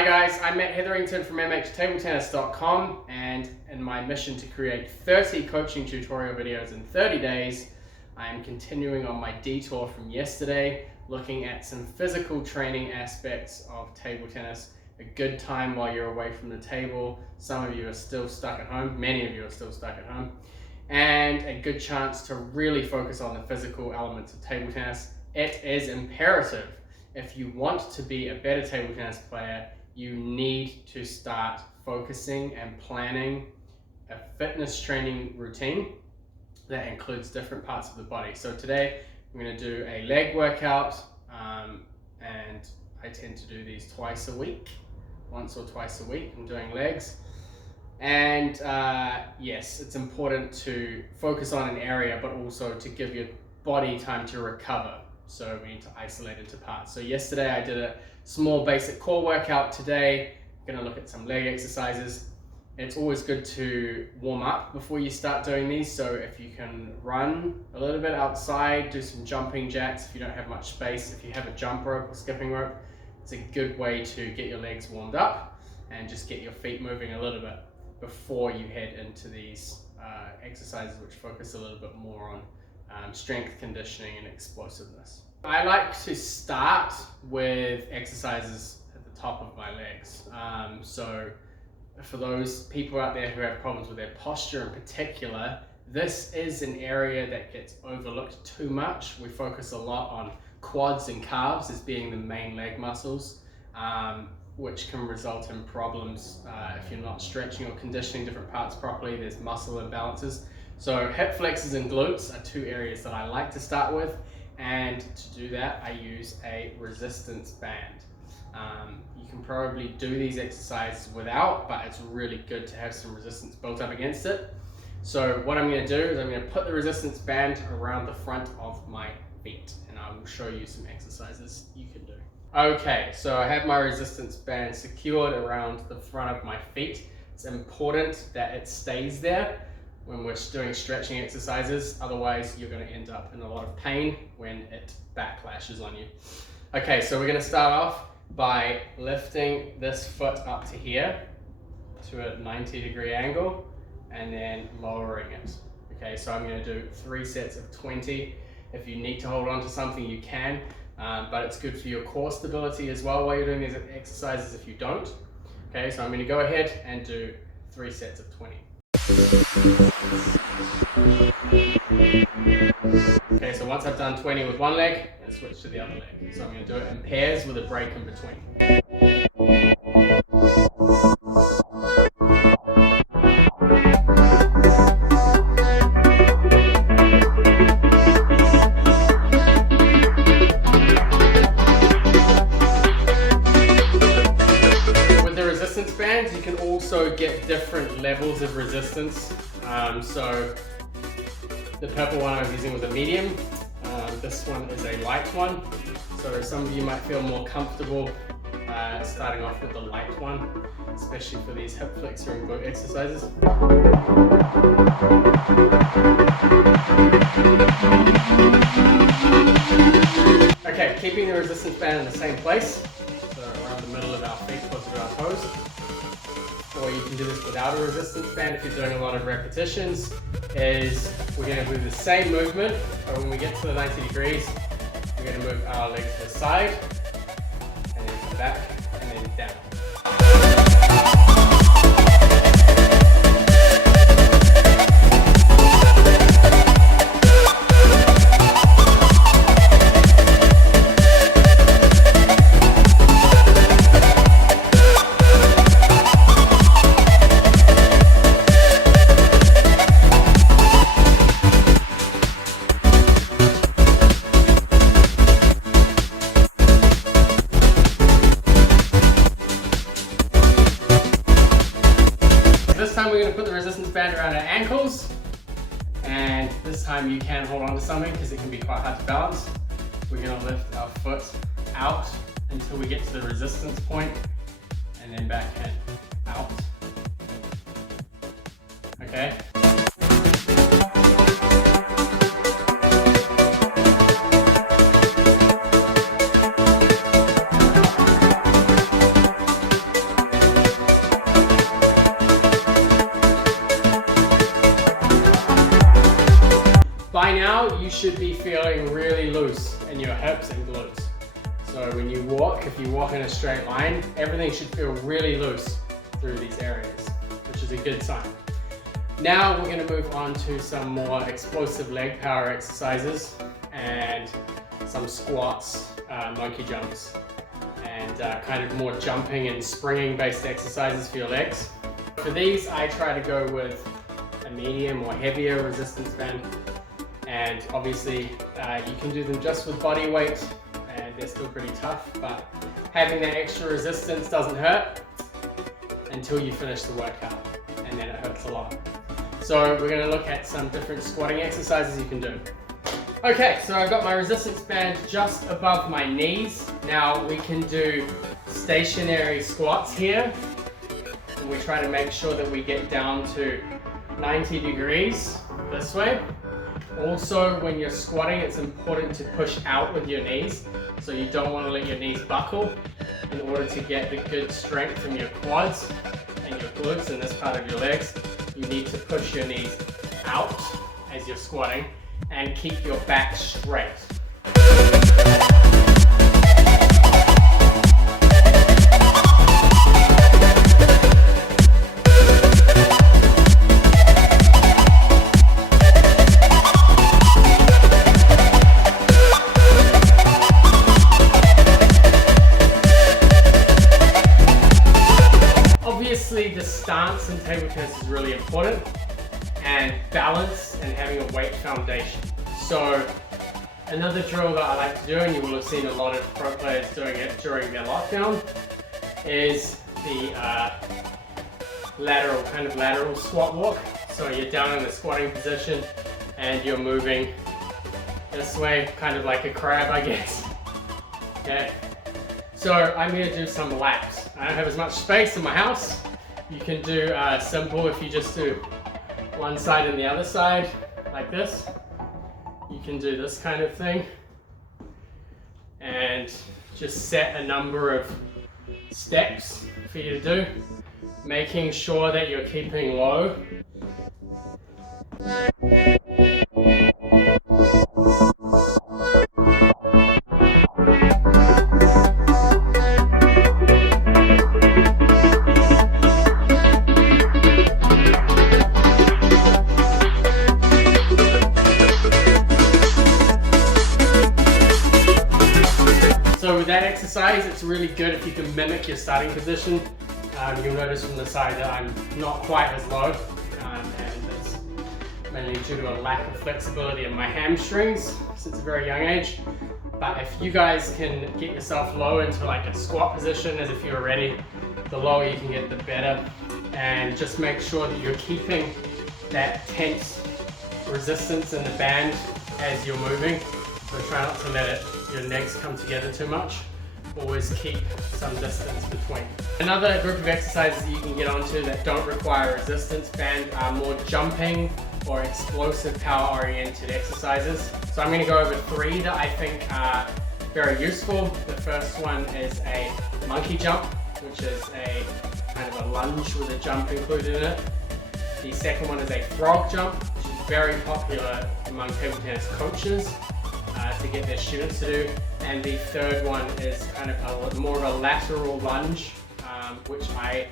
Hi guys, I'm Matt Hetherington from MHTableTennis.com, and in my mission to create 30 coaching tutorial videos in 30 days, I am continuing on my detour from yesterday, looking at some physical training aspects of table tennis. A good time while you're away from the table. Some of you are still stuck at home, many of you are still stuck at home, and a good chance to really focus on the physical elements of table tennis. It is imperative. If you want to be a better table tennis player, you need to start focusing and planning a fitness training routine that includes different parts of the body. So today I'm going to do a leg workout, and I tend to do these twice a week, once or twice a week. I'm doing legs, and yes, it's important to focus on an area, but also to give your body time to recover. So we need to isolate into parts. So yesterday I did a small basic core workout. Today I'm going to look at some leg exercises. It's always good to warm up before you start doing these. So if you can run a little bit outside, do some jumping jacks if you don't have much space. If you have a jump rope or skipping rope, it's a good way to get your legs warmed up and just get your feet moving a little bit before you head into these exercises, which focus a little bit more on strength conditioning and explosiveness. I like to start with exercises at the top of my legs. So for those people out there who have problems with their posture in particular, this is an area that gets overlooked too much. We focus a lot on quads and calves as being the main leg muscles, which can result in problems if you're not stretching or conditioning different parts properly. There's muscle imbalances. So hip flexors and glutes are two areas that I like to start with, and to do that I use a resistance band. You can probably do these exercises without, but it's really good to have some resistance built up against it. So what I'm going to do is I'm going to put the resistance band around the front of my feet, and I will show you some exercises you can do. Okay, so I have my resistance band secured around the front of my feet. It's important that it stays there when we're doing stretching exercises, otherwise you're going to end up in a lot of pain when it backlashes on you. Okay, so we're going to start off by lifting this foot up to here to a 90-degree angle and then lowering it. Okay, so I'm going to do 3 sets of 20. If you need to hold on to something, you can, but it's good for your core stability as well while you're doing these exercises if you don't. Okay, so I'm going to go ahead and do 3 sets of 20. Okay, so once I've done 20 with one leg, I'm going to switch to the other leg. So I'm going to do it in pairs with a break in between. With the resistance bands, you can also get different levels of resistance. So the purple one I was using was a medium. This one is a light one. So some of you might feel more comfortable starting off with the light one, especially for these hip flexor and glute exercises. Okay, keeping the resistance band in the same place, so around the middle of our feet, closer to our toes. Or you can do this without a resistance band if you're doing a lot of repetitions, is we're going to do the same movement, but when we get to the 90 degrees, we're going to move our leg to the side, and then to the back, and then down. This time we're going to put the resistance band around our ankles, and this time you can hold on to something because it can be quite hard to balance. We're going to lift our foot out until we get to the resistance point, and then back and out. Okay? should be feeling really loose in your hips and glutes. So when you walk, if you walk in a straight line, everything should feel really loose through these areas, which is a good sign. Now we're going to move on to some more explosive leg power exercises and some squats, monkey jumps, and kind of more jumping and springing based exercises for your legs. For these, I try to go with a medium or heavier resistance band, and obviously you can do them just with body weight and they're still pretty tough, but having that extra resistance doesn't hurt until you finish the workout, and then it hurts a lot. So we're going to look at some different squatting exercises you can do. Okay, so I've got my resistance band just above my knees. Now we can do stationary squats here, and we try to make sure that we get down to 90 degrees this way. Also, when you're squatting, it's important to push out with your knees, so you don't want to let your knees buckle in order to get the good strength from your quads and your glutes and this part of your legs. You need to push your knees out as you're squatting and keep your back straight. Obviously, the stance in table tennis is really important, and balance and having a weight foundation. So another drill that I like to do, and you will have seen a lot of pro players doing it during their lockdown, is the lateral squat walk. So you're down in the squatting position and you're moving this way, kind of like a crab, I guess. Okay. So I'm going to do some laps. I don't have as much space in my house. You can do simple if you just do one side and the other side, like this. You can do this kind of thing. And just set a number of steps for you to do, making sure that you're keeping low. So with that exercise, it's really good if you can mimic your starting position. You'll notice from the side that I'm not quite as low, and it's mainly due to a lack of flexibility in my hamstrings since a very young age. But if you guys can get yourself low into like a squat position, as if you're ready, the lower you can get, the better. And just make sure that you're keeping that tense resistance in the band as you're moving. So try not to let your legs come together too much. Always keep some distance between. Another group of exercises that you can get onto that don't require a resistance band are more jumping or explosive power oriented exercises. So I'm going to go over 3 that I think are very useful. The first one is a monkey jump, which is a kind of a lunge with a jump included in it. The second one is a frog jump, which is very popular among table tennis coaches to get their students to do. And the third one is kind of more of a lateral lunge, which I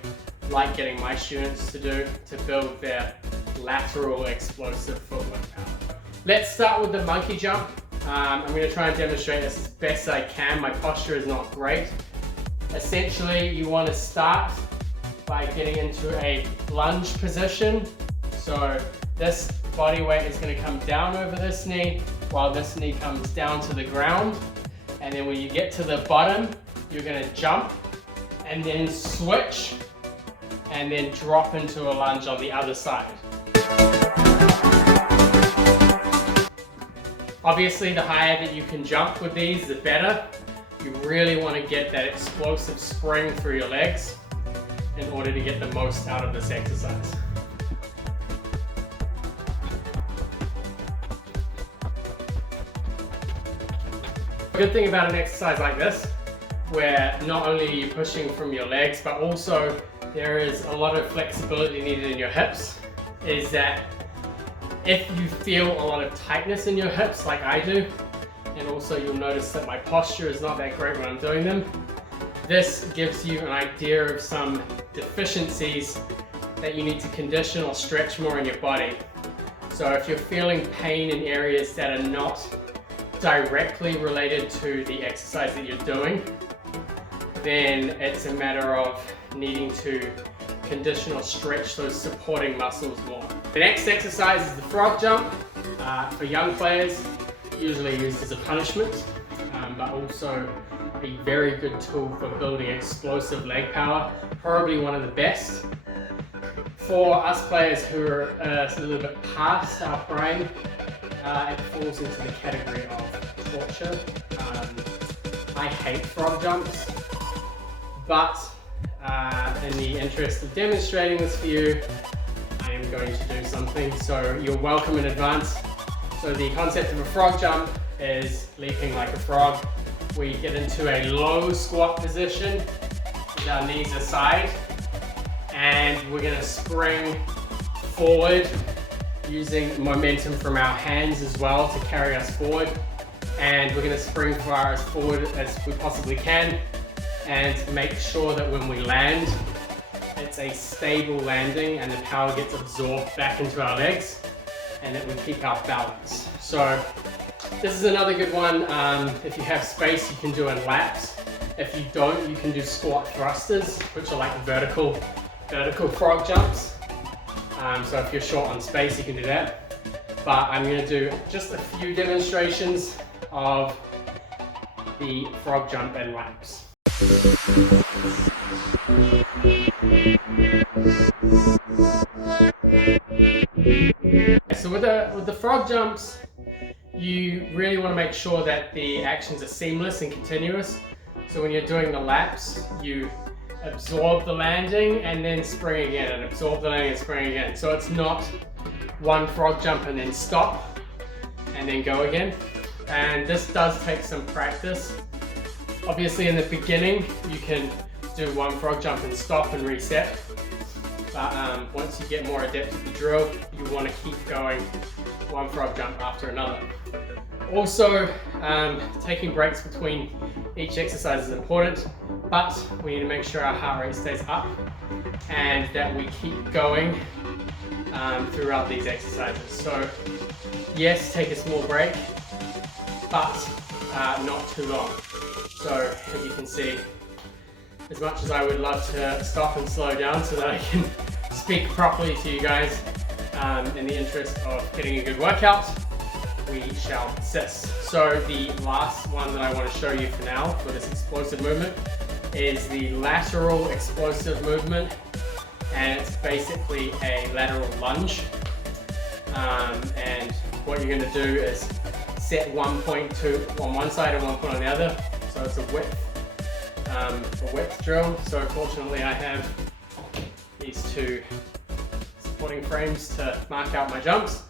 like getting my students to do to build their lateral explosive footwork power. Let's start with the monkey jump. I'm going to try and demonstrate this as best I can. My posture is not great. Essentially, you want to start by getting into a lunge position. So this body weight is going to come down over this knee, while this knee comes down to the ground. And then when you get to the bottom, you're going to jump and then switch and then drop into a lunge on the other side. Obviously, the higher that you can jump with these, the better. You really want to get that explosive spring through your legs in order to get the most out of this exercise. The good thing about an exercise like this, where not only are you pushing from your legs, but also there is a lot of flexibility needed in your hips, is that If you feel a lot of tightness in your hips like I do, and also you'll notice that my posture is not that great when I'm doing them, this gives you an idea of some deficiencies that you need to condition or stretch more in your body. So if you're feeling pain in areas that are not directly related to the exercise that you're doing, then it's a matter of needing to condition or stretch those supporting muscles more. The next exercise is the frog jump. For young players, usually used as a punishment, but also a very good tool for building explosive leg power, probably one of the best. For us players who are a little bit past our prime, it falls into the category of torture. I hate frog jumps, but in the interest of demonstrating this for you, I am going to do something, so you're welcome in advance. So the concept of a frog jump is leaping like a frog. We get into a low squat position with our knees aside, and we're going to spring forward using momentum from our hands as well to carry us forward. And we're going to spring far as forward as we possibly can and make sure that when we land, it's a stable landing and the power gets absorbed back into our legs and that we keep our balance. So this is another good one. If you have space, you can do in laps. If you don't, you can do squat thrusters, which are like vertical frog jumps. So if you're short on space, you can do that. But I'm going to do just a few demonstrations of the frog jump and laps. So with the frog jumps, you really want to make sure that the actions are seamless and continuous. So when you're doing the laps, you absorb the landing and then spring again, and absorb the landing and spring again. So it's not one frog jump and then stop and then go again. And this does take some practice. Obviously in the beginning, you can do one frog jump and stop and reset. But once you get more adept at the drill, you want to keep going one frog jump after another. Also, taking breaks between each exercise is important, but we need to make sure our heart rate stays up and that we keep going throughout these exercises. So yes, take a small break, but not too long. So as you can see, as much as I would love to stop and slow down so that I can speak properly to you guys, in the interest of getting a good workout, we shall persist. So the last one that I want to show you for now for this explosive movement is the lateral explosive movement, and it's basically a lateral lunge. And what you're going to do is set 1 point on one side and 1 point on the other. So it's a width drill. So fortunately I have these two supporting frames to mark out my jumps.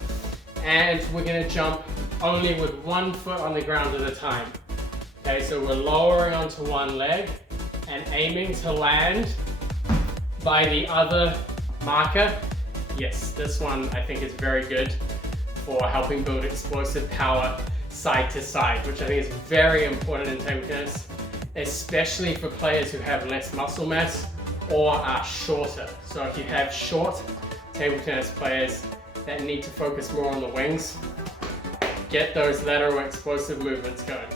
And we're going to jump only with 1 foot on the ground at a time. Okay, so we're lowering onto one leg and aiming to land by the other marker. Yes, this one I think is very good for helping build explosive power side to side, which I think is very important in table tennis, especially for players who have less muscle mass or are shorter. So if you have short table tennis players that need to focus more on the wings, get those lateral explosive movements going.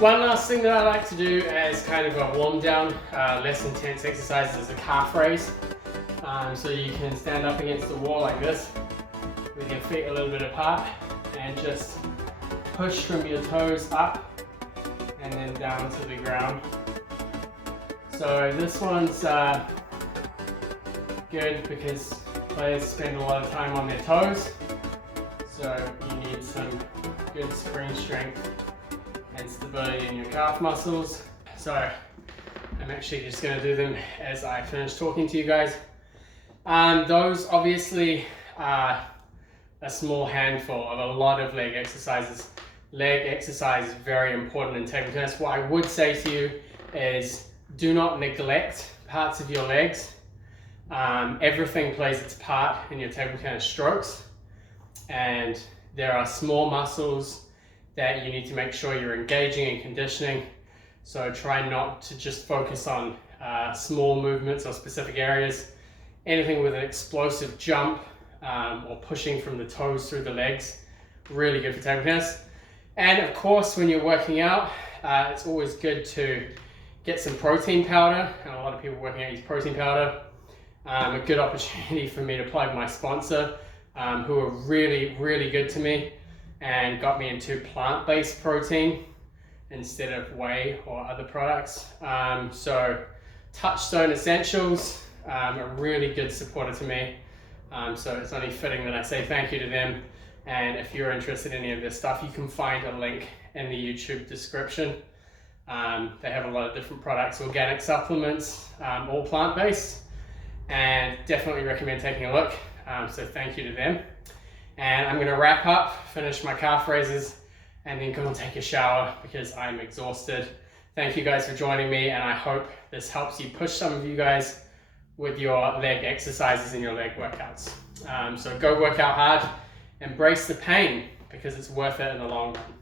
One last thing that I like to do as kind of a warm down, less intense exercise is a calf raise. So you can stand up against the wall like this with your feet a little bit apart and just push from your toes up and then down to the ground. So this one's good because players spend a lot of time on their toes. So you need some good spring strength and stability in your calf muscles. So I'm actually just going to do them as I finish talking to you guys. Those obviously are a small handful of a lot of leg exercises. Leg exercise is very important in table tennis. What I would say to you is do not neglect parts of your legs. Everything plays its part in your table tennis strokes, and there are small muscles that you need to make sure you're engaging and conditioning. So try not to just focus on small movements or specific areas. Anything with an explosive jump or pushing from the toes through the legs, really good for table tennis. And of course, when you're working out, it's always good to get some protein powder. And a lot of people working out use protein powder. A good opportunity for me to plug my sponsor, who are really, really good to me and got me into plant-based protein instead of whey or other products. So Touchstone Essentials, a really good supporter to me. So it's only fitting that I say thank you to them. And if you're interested in any of this stuff, you can find a link in the YouTube description. They have a lot of different products, organic supplements, all plant-based, and definitely recommend taking a look. So thank you to them. And I'm gonna wrap up, finish my calf raises, and then go and take a shower because I'm exhausted. Thank you guys for joining me, and I hope this helps you push some of you guys with your leg exercises and your leg workouts. So go work out hard, embrace the pain because it's worth it in the long run.